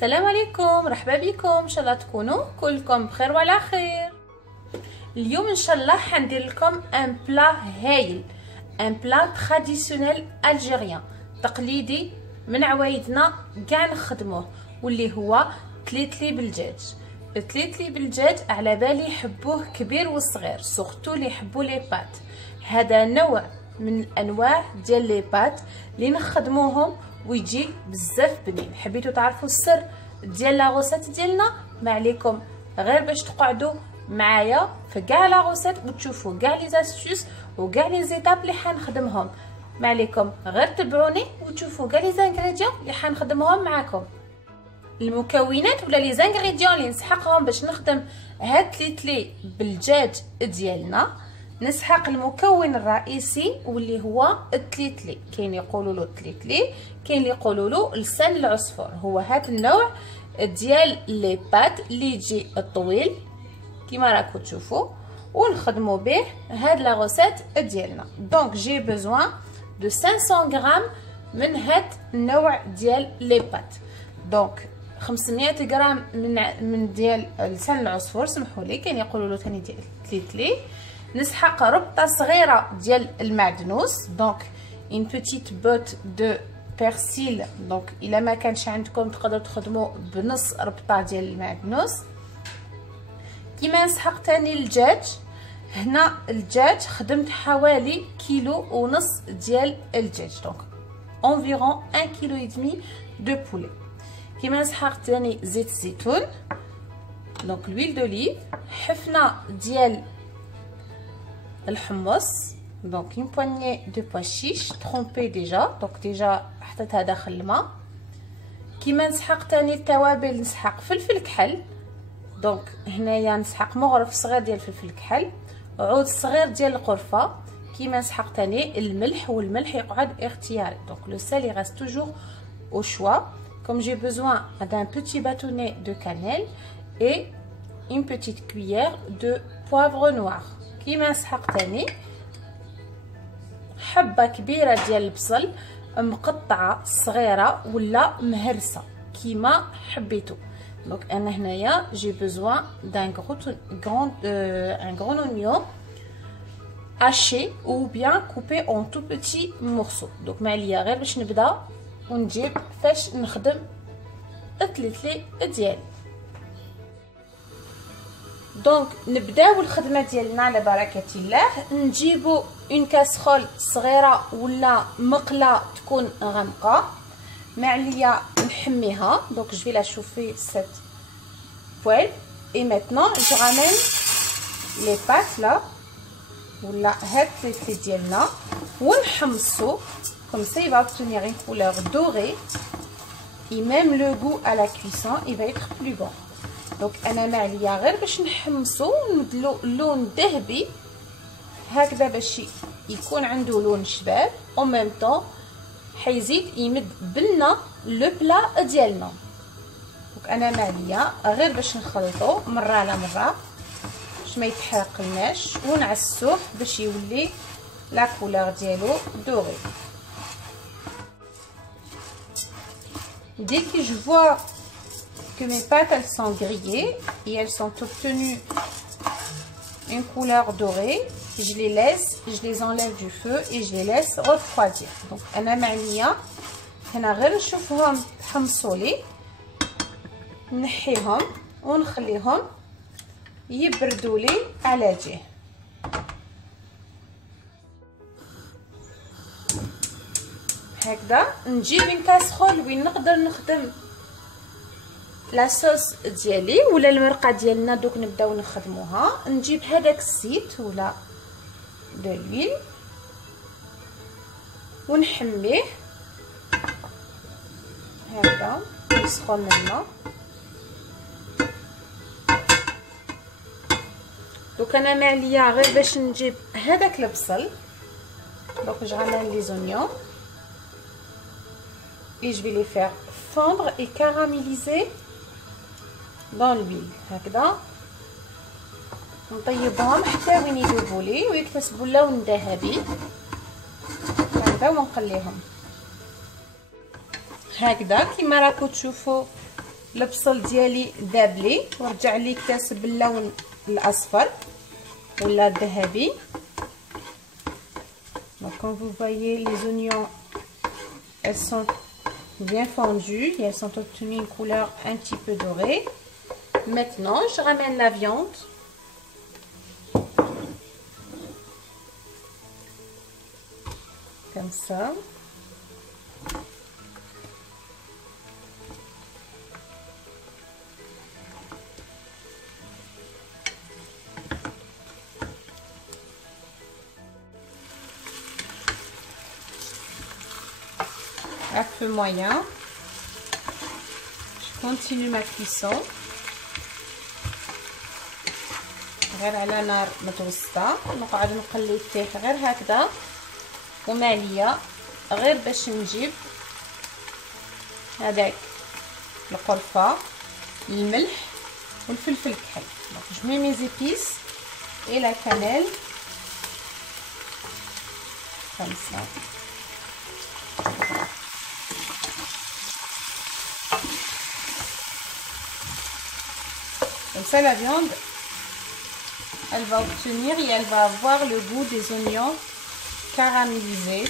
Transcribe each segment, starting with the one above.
السلام عليكم، مرحبا بكم. ان شاء الله تكونوا كلكم بخير وعلى خير. اليوم ان شاء الله حندير لكم ان بلا هايل، ان بلا تراديسيونيل الجيريان تقليدي من عوايدنا كاع نخدموه، واللي هو تليتلي بالدجاج. التليتلي بالدجاج على بالي يحبوه كبير وصغير، سورتو اللي يحبوا لي بات. هذا نوع من الانواع ديال لي بات اللي نخدموهم ويجي بزاف بنين. حبيتو تعرفوا السر ديال لا غوسيت ديالنا؟ ما عليكم غير باش تقعدوا معايا في كاع لا غوسيت وتشوفوا كاع لي زاستوس وكاع لي زيتاب اللي حنخدمهم. ما عليكم غير تبعوني وتشوفوا كاع لي زانغريديون اللي حنخدمهم معاكم. المكونات ولا لي زانغريديون اللي نسحقهم باش نخدم هاد تليتلي بالدجاج ديالنا. نسحق المكون الرئيسي واللي هو التليتلي، كاين يقولوا له التليتلي، كاين اللي يقولوا له لسان العصفور. هو هذا النوع ديال لي بات اللي يجي الطويل كيما راكم تشوفوا، ونخدموا به هاد لا غوسيت ديالنا. دونك جي بيزوان دو 500 غرام من هاد النوع ديال لي بات. دونك 500 غرام من ديال لسان العصفور، سمحوا لي، كاين يقولوا له ثاني ديال التليتلي. نسحق ربطه صغيره ديال المعدنوس، دونك اون بوتيت بوت دو بيرسيل. دونك الا ما كانش عندكم تقدروا تخدموا بنص ربطه ديال المعدنوس. كيما نسحق ثاني الدجاج، هنا الدجاج خدمت حوالي كيلو ونص ديال الدجاج، دونك انفيرون 1 كيلو ودمي دو بولي. كيما نسحق ثاني زيت الزيتون، دونك لويل دوليف، حفنه ديال الحمص، دونك اون بواني دو بوا شيش ترومبي ديجا، دونك ديجا حطيتها داخل الماء. كيما نسحق تاني التوابل، نسحق فلفل كحل، دونك هنايا نسحق مغرف صغير ديال فلفل كحل، عود صغير ديال القرفه. كيما نسحق تاني الملح، والملح يقعد اختياري، دونك لو سال يغاست توجور au choix. Comme j'ai besoin d'un petit bâtonnet de cannelle et une petite cuillère de poivre noir. كيما نسحق تاني حبه كبيره ديال البصل مقطعه صغيره ولا مهرسه كيما حبيتو. دونك انا هنايا جي بوزوان دان un grand oignon haché ou bien coupé en tout petits morceaux. دونك معليا غير باش نبدا ونجيب فاش نخدم التليتلي ديالي. دونك نبداو الخدمه ديالنا على بركه الله. نجيبو اون كاسرول صغيره ولا مقله تكون غامقه، معليه نحميها. دونك جو في لا شوفي سيت بويل اي ميتنون جو رامين لي بات لا ولا هاد التليتلي ديالنا ونحمصو comme ça il va obtenir une couleur dorée et même le goût à la cuisson il va être plus bon. دونك انا معليا غير باش نحمصو ندلو اللون ذهبي هكذا باش يكون عنده لون شباب، او ميم طون حيزيد يمد بلنا لو بلا ديالنا. دونك انا معليا غير باش نخلطو مره على مره باش ما يتحرقلناش ونعسوه باش يولي لا كولور ديالو دوري. Dès que je vois que mes pâtes elles sont grillées et elles sont obtenues une couleur dorée, je les enlève du feu et je les laisse refroidir. Donc انا معليه هنا غير نشوفهم تحمصوا لي نحيهم ونخليهم يبردوا لي على جهه. هكذا نجيب اون كاسرول وين نقدر نخدم لا صوص ديالي ولا المرقه ديالنا. دوك نبداو نخدموها. نجيب هذاك الزيت ولا دو لويل ونحميه هكذا يسخن الماء. دوك انا معليا غير باش نجيب هذاك البصل، دونك جو رامين لي زونيون et je vais les faire fondre et caraméliser dans l'huile هكذا. نطيبهم حتى وين يذوبوا لي ويكتسبوا اللون الذهبي هكذا، ونقليهم هكذا كيما راكم تشوفوا البصل ديالي داب لي ورجع لي اكتسب اللون الاصفر ولا الذهبي. Donc comme vous voyez, les oignons, elles sont bien fondues et elles sont obtenues une couleur un petit peu dorée. Maintenant, je ramène la viande. Comme ça. À feu moyen, je continue ma cuisson غير على نار متوسطه. نقعد نقلب فيه غير هكذا وماليه غير باش نجيب هذاك القرفه الملح والفلفل الكحل. دونك جو مي مي زيبيس اي لا كانيل comme ça. Comme ça, la viande, elle va obtenir et elle va avoir le goût des oignons caramélisés.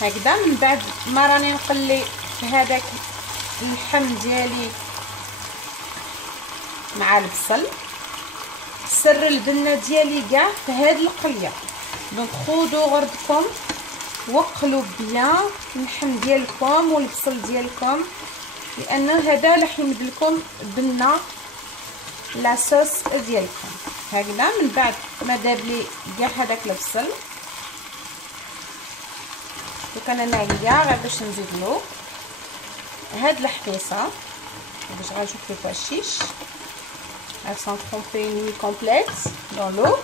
هكذا من بعد ما راني نقلي في هذاك اللحم ديالي مع البصل، سر البنه ديالي كاع في هذه القليه. دونك خذوا غردكم وقلوا بيان اللحم ديالكم والبصل ديالكم، لان هذا راح يمد لكم بنه لا صوص ديالكم. هكذا من بعد ما داب لي كاع هذاك البصل، دوك انا ناعيه غير باش نزيد له هاد الحبيصه باش غنشوف لي فوا الشيش. elles sont trempées une nuit complète dans l'eau.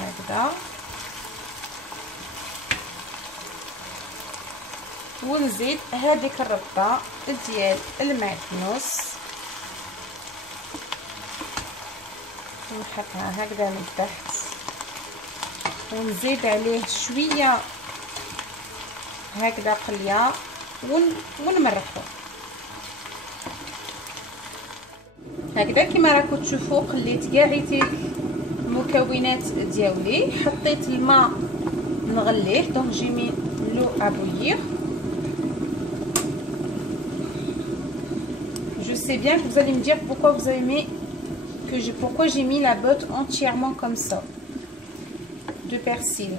هكذا ونزيد هذيك الربطه ديال المعدنوس ونحطها هكذا من تحت ونزيد عليه شويه هكذا قليه ونمرقو هكذا. كما راكم تشوفوا قليت كاع المكونات ديالي، حطيت الماء نغليه. دونك جي مي لو ا بويير. Je sais bien que vous allez me dire pourquoi j'ai mis la botte entièrement comme ça de persil.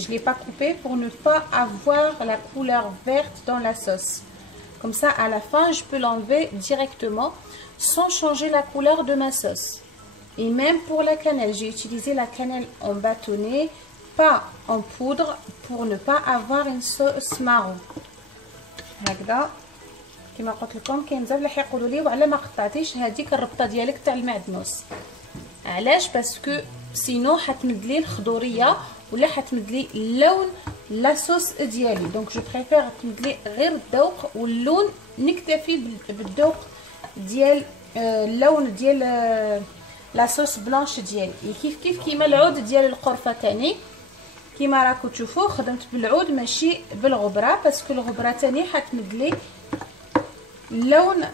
Je ne l'ai pas coupé pour ne pas avoir la couleur verte dans la sauce. Comme ça, à la fin, je peux l'enlever directement sans changer la couleur de ma sauce. Et même pour la cannelle, j'ai utilisé la cannelle en bâtonnet, pas en poudre, pour ne pas avoir une sauce marron. هكذا كما قلت لكم كاين بزاف اللي حيقولوا لي وعلى ما قطعتيش هذيك الربطه ديالك تاع المعدنوس. علاش؟ باسكو سينو حتمد لي الخضوريه ولا حتمد لي اللون لا صوص ديالي. دونك جو بريفير تمد لي غير الذوق واللون، نكتفي بالذوق ديال اللون ديال لا صوص بلانش ديالي. كيف كيما العود ديال القرفه تاني كيما راكم تشوفوا خدمت بالعود ماشي بالغبره، باسكو الغبره تاني حتمد لي اللون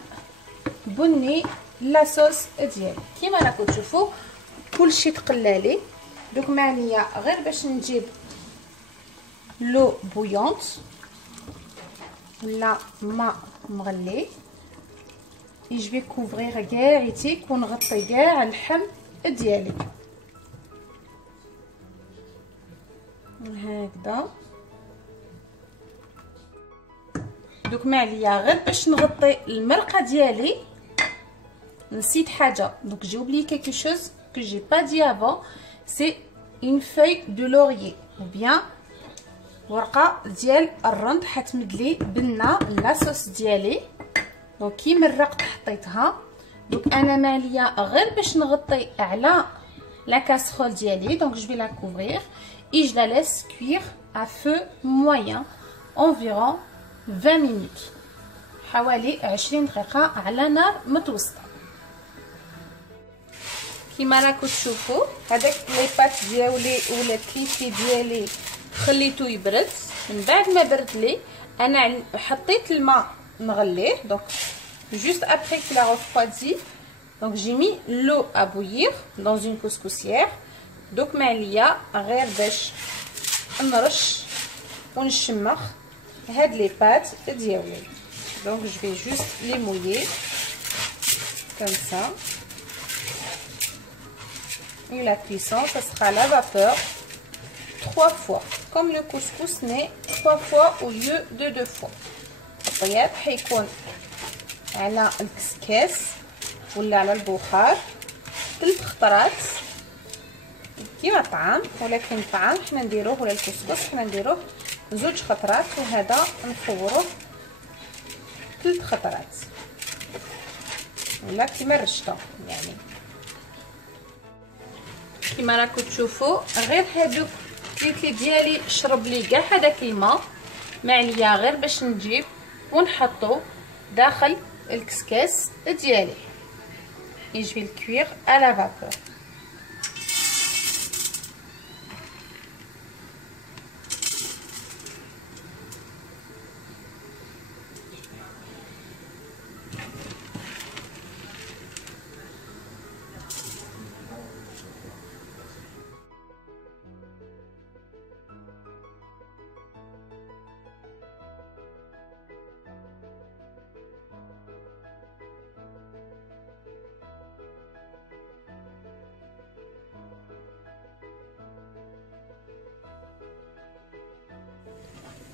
بني لا صوص ديالي. كيما راكم تشوفوا كلشي تقلالي. دوك معنيه غير باش نجيب لو بويونت ولا ماء مغلي et je vais couvrir كاع يتيك ونغطي كاع اللحم ديالي هكذا. دوك معليا غير باش نغطي المرقه ديالي نسيت حاجه. Donc j'ai oublié quelque chose que j'ai pas dit avant, c'est une feuille de laurier ou bien ورقه ديال الرند حتمد لي بنه لاصوص ديالي. دونك كي مرقت حطيتها. دونك انا ما عليا غير باش نغطي على لا كاسرول ديالي. دونك جو في لا كوفرير et je la laisse cuire à feu moyen environ 20 minutes. حوالي 20 دقيقه على نار متوسطه. كيما راكم تشوفوا هذاك لي بات ديالي ولا الكليفي ديالي خليته يبرد. من بعد ما برد لي انا حطيت الماء نغليه. دونك juste après qu'il a refroidi donc j'ai mis l'eau à bouillir dans une couscoussière. دوك ما عليا غير باش نرش ونشمخ هاد لي بات ديالي. donc je vais juste les mouiller comme ça. Et la cuisson ça sera la vapeur 3 fois comme le couscous n'est 3 fois au lieu de 2 fois. الطياب حيكون على الكسكاس ولا على البخار 3 خطرات كيما الطعام، ولكن الطعام حنا نديروه ولا الكسكس حنا نديروه 2 خطرات وهذا نفوروه 3 خطرات ولا كيما الرشطه. يعني كيما راكم تشوفوا غير هادوك الكليكلي ديالي شرب لي كاع هذاك الماء. ما عليا غير باش نجيب ونحطو داخل الكسكاس ديالي. et je vais le cuire à la vapeur.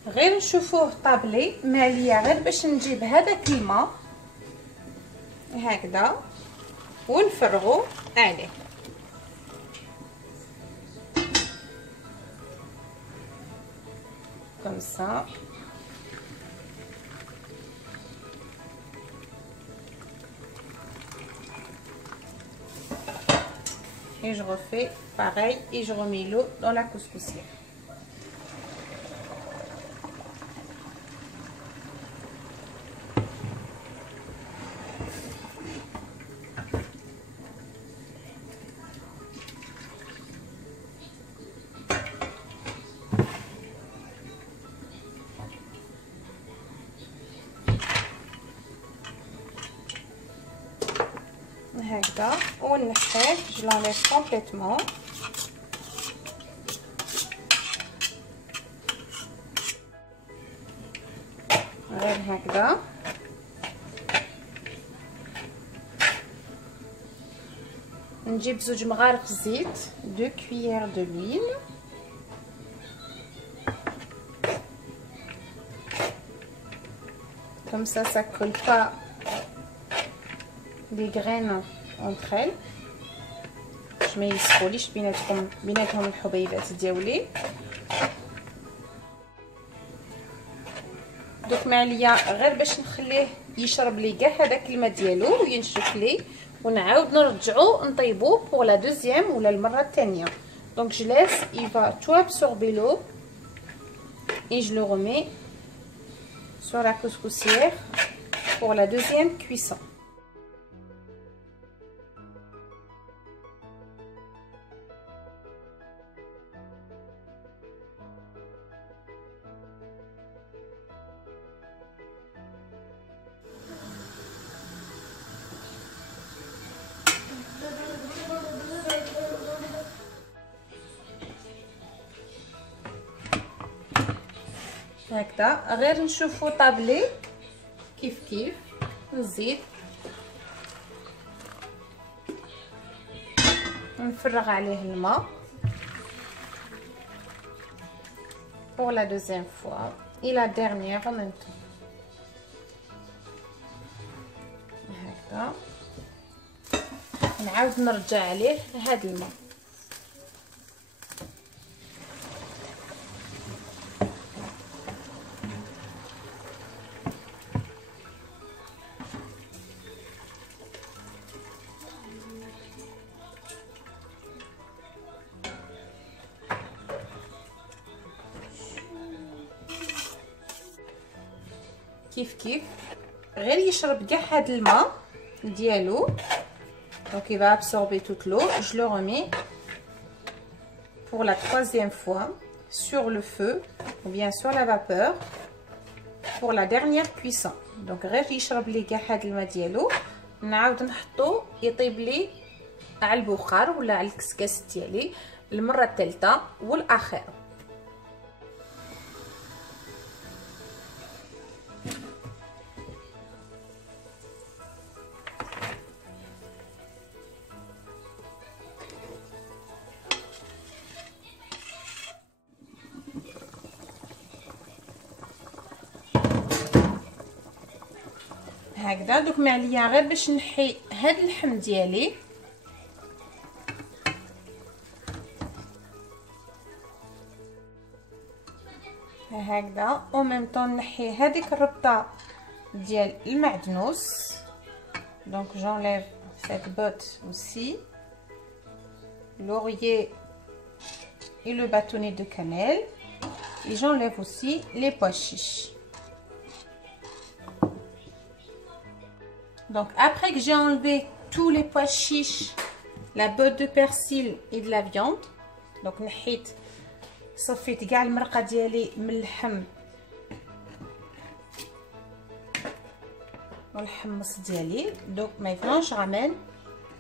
غير نشوفوه طابلي ما عليا غير باش نجيب هذاك الماء هكذا ونفرغو عليه. comme ça. Et je refais pareil et je remets l'eau dans la couscoussière. هكذا ونحيه. je l'enlève complètement. غير هكذا. نجيب 2 مغارق زيت 2 cuillères de l'huile. comme ça colle pas les graines entre elles. باش ما يسخوليش بيناتهم الحبيبات ديالي. دوك ما عليا غير باش نخليه يشرب لي كاع هذاك الماء ديالو وينشف لي ونعاود نرجعو نطيبوه pour la deuxième ولا المره الثانيه. donc je laisse il va tout absorber l'eau et je le remets sur la couscoussière pour la deuxième cuisson. هكذا غير نشوفو طابلي كيف نزيد نفرغ عليه الماء pour la deuxième fois et la dernière en même temps. هكذا نعاود نرجع عليه هذا الماء. كيف غير يشرب كاع هاد الماء ديالو. Donc il va absorber toute l'eau. Je le remets pour la troisième fois sur le feu ou bien sur la vapeur pour la dernière cuisson. Donc غير يشرب لي كاع هاد الماء ديالو، نعاود نحطو يطيب لي على البخار ولا على الكسكاس ديالي المره الثالثه والاخيره. هكذا دوك معليا غير باش نحي هاد اللحم ديالي. هكذا او ميم طون نحي هذيك الربطه ديال المعدنوس. دونك j'enlève cette botte aussi, laurier et le bâtonnet de cannelle, et j'enlève aussi les pois chiches. Donc après que j'ai enlevé tous les pois chiches, la botte de persil et de la viande, donc نحيت صفيت كاع المرقه ديالي من اللحم والحمص ديالي. Donc maintenant je ramène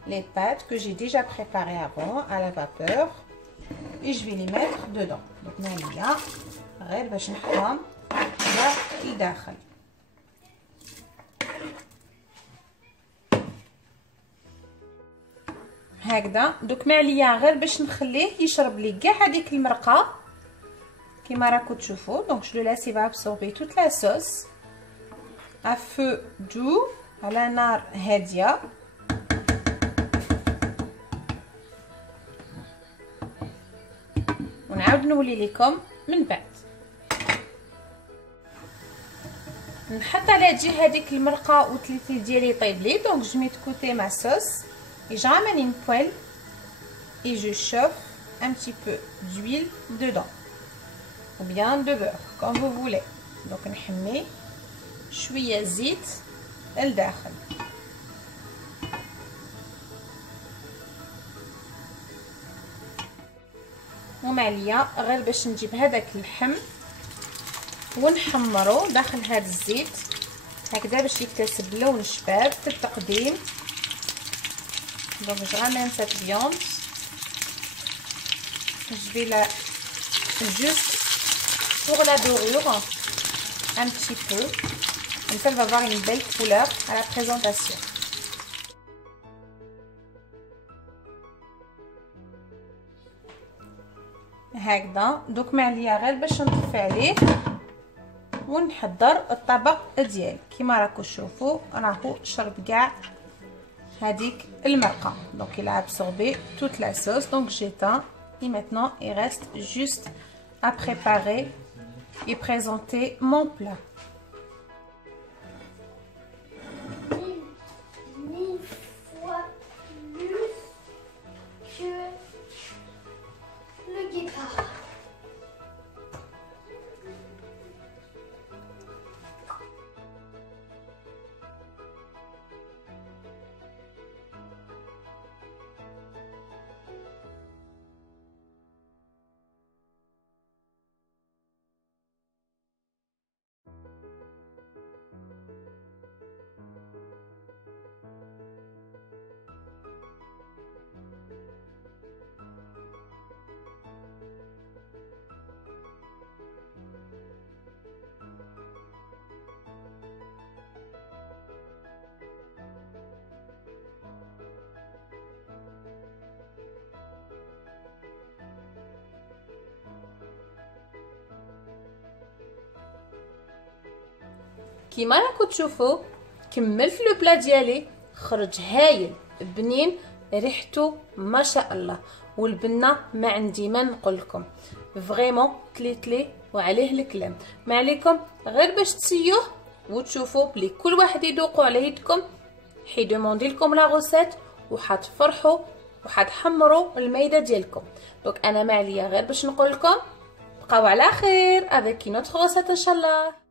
les pâtes que j'ai déjà préparées avant à la vapeur et je vais les mettre dedans. Donc معليا غير باش نحطهم لداخل. هكذا دوك معليا غير باش نخليه يشرب لي كاع هذيك المرقه كيما راكم تشوفوا. دونك je le laisse, il va absorber toute la sauce à feu doux على نار هاديه. ونعاود نولي لكم من بعد. نحط على هادي هذيك المرقه والتلفيل ديالي يطيب لي. دونك je mets de côté ma sauce et je ramène une poêle et je chauffe un petit peu d'huile dedans ou bien de beurre comme vous voulez. Donc نحمي شويه زيت لداخل. ومعليا غير باش نجيب هذاك اللحم ونحمرو داخل هذا الزيت هكذا باش يكتسب لون شباب في التقديم. Donc je ramène cette viande, je vais la juste pour la dorure un petit peu, comme ça elle va avoir une belle couleur à la présentation. هكذا دوك معليا غير باش نطفي عليه ونحضر الطبق ديالي. كيما راكم تشوفوا راهو شرب كاع هذيك المرقه. Donc il a absorbé toute la sauce. Donc j'éteins et maintenant il reste juste à préparer et présenter mon plat. Mille fois plus que le guépard. كيما راكم تشوفوا كملت لو بلا ديالي، خرج هايل بنين، ريحته ما شاء الله، والبنه ما عندي ما نقول لكم فريمون تلي وعليه الكلام. ما عليكم غير باش تسيوه وتشوفوا بلي كل واحد يذوقوا على يدكم، حيدوموندي لكم لا غوسيت وحتفرحوا وحتحمروا المايده ديالكم. دونك انا ما عليا غير باش نقول لكم بقاو على خير افيك نوتر غوسيت ان شاء الله.